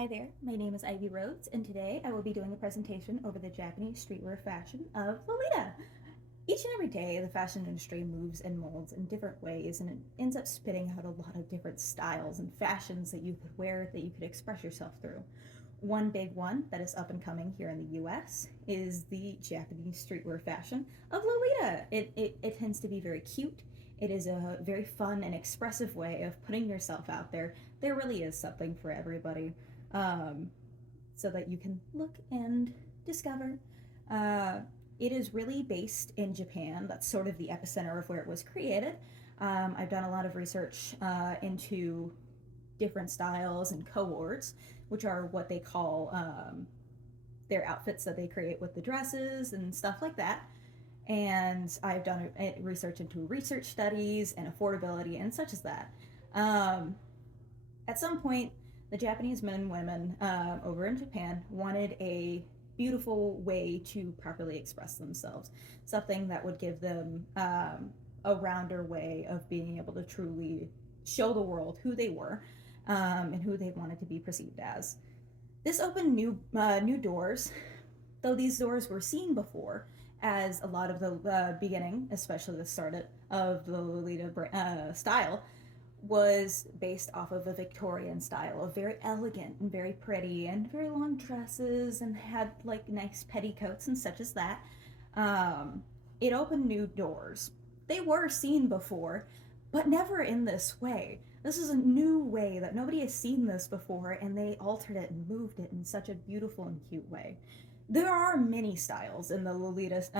Hi there, my name is Ivy Rhodes, and today I will be doing a presentation over the Japanese streetwear fashion of Lolita. Each and every day, the fashion industry moves and molds in different ways, and it ends up spitting out a lot of different styles and fashions that you could wear, that you could express yourself through. One big one that is up and coming here in the US is the Japanese streetwear fashion of Lolita. It tends to be very cute. It is a very fun and expressive way of putting yourself out there. There really is something for everybody, um, so that you can look and discover. Uh, it is really based in Japan. That's sort of the epicenter of where it was created. I've done a lot of research into different styles and cohorts, which are what they call their outfits that they create with the dresses and stuff like that. And I've done research into research studies and affordability and such as that. Um, at some point, the Japanese men and women over in Japan wanted a beautiful way to properly express themselves, something that would give them a rounder way of being able to truly show the world who they were, and who they wanted to be perceived as. This opened new doors, though these doors were seen before, as a lot of the beginning, especially the start of the Lolita style, was based off of a Victorian style of very elegant and very pretty and very long dresses, and had like nice petticoats and such as that. Um, it opened new doors. They were seen before, but never in this way. This is a new way that nobody has seen this before, and they altered it and moved it in such a beautiful and cute way. There are many styles in the Lolita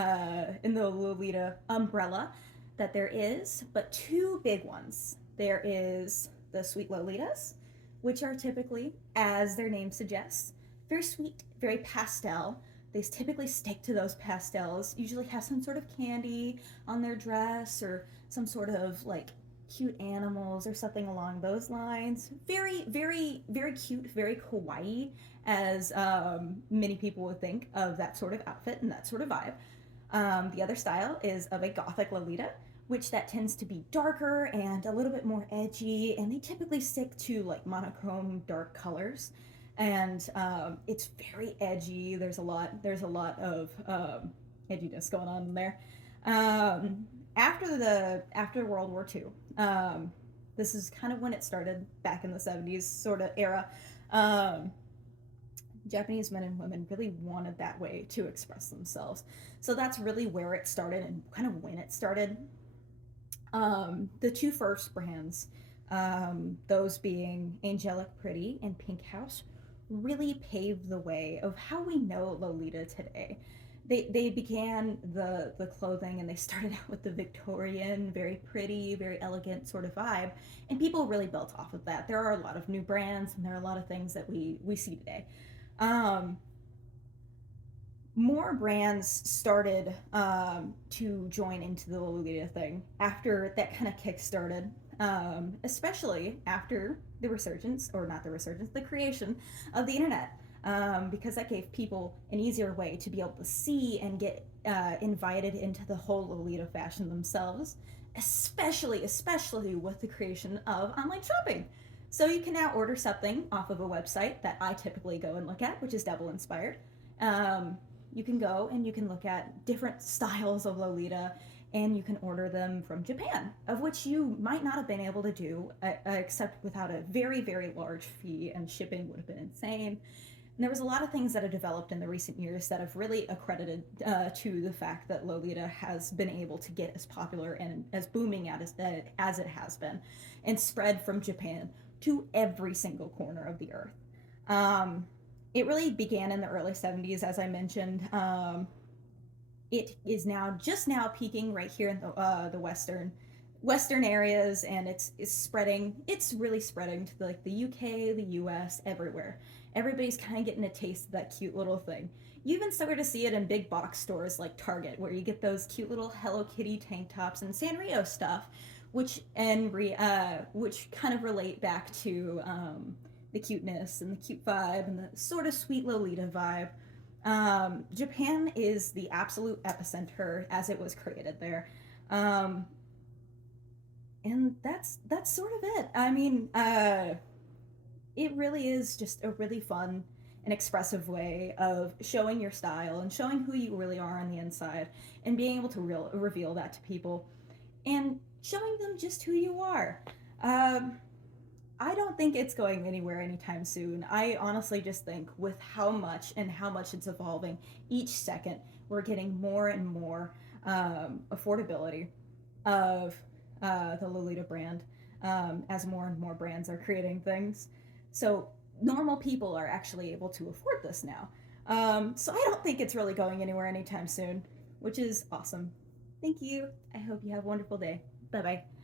umbrella that there is, but two big ones. There is the sweet Lolitas, which are typically, as their name suggests, very sweet, very pastel. They typically stick to those pastels, usually have some sort of candy on their dress or some sort of like cute animals or something along those lines. Very, very, very cute, very kawaii, as many people would think of that sort of outfit and that sort of vibe. The other style is of a gothic Lolita, which that tends to be darker and a little bit more edgy, and they typically stick to like monochrome dark colors. And it's very edgy. There's a lot of edginess going on in there. After World War II, this is kind of when it started, back in the 70s sort of era. Um, Japanese men and women really wanted that way to express themselves. So that's really where it started and kind of when it started. The two first brands, those being Angelic Pretty and Pink House, really paved the way of how we know Lolita today. They began the clothing, and they started out with the Victorian, very pretty, very elegant sort of vibe, and people really built off of that. There are a lot of new brands, and there are a lot of things that we see today. Um, More brands started to join into the Lolita thing after that kind of kick started, especially after the resurgence, or not the resurgence, the creation of the internet, because that gave people an easier way to be able to see and get invited into the whole Lolita fashion themselves, especially with the creation of online shopping. So you can now order something off of a website that I typically go and look at, which is Devil Inspired. Um, you can go and you can look at different styles of Lolita, and you can order them from Japan, of which you might not have been able to do except without a very, very large fee, and shipping would have been insane. And there was a lot of things that have developed in the recent years that have really accredited to the fact that Lolita has been able to get as popular and as booming as it has been, and spread from Japan to every single corner of the earth. Um, it really began in the early 70s, as I mentioned. It is now peaking right here in the western areas, and it's spreading. It's really spreading to like the UK, the US, everywhere. Everybody's kind of getting a taste of that cute little thing. You even started to see it in big box stores like Target, where you get those cute little Hello Kitty tank tops and Sanrio stuff, which kind of relate back to the cuteness and the cute vibe and the sort of sweet Lolita vibe. Japan is the absolute epicenter as it was created there. Um, and that's sort of it. I mean, it really is just a really fun and expressive way of showing your style and showing who you really are on the inside and being able to reveal that to people and showing them just who you are. Um, I don't think it's going anywhere anytime soon. I honestly just think with how much it's evolving each second, we're getting more and more affordability of the Lolita brand as more and more brands are creating things. So normal people are actually able to afford this now. So I don't think it's really going anywhere anytime soon, which is awesome. Thank you. I hope you have a wonderful day. Bye bye.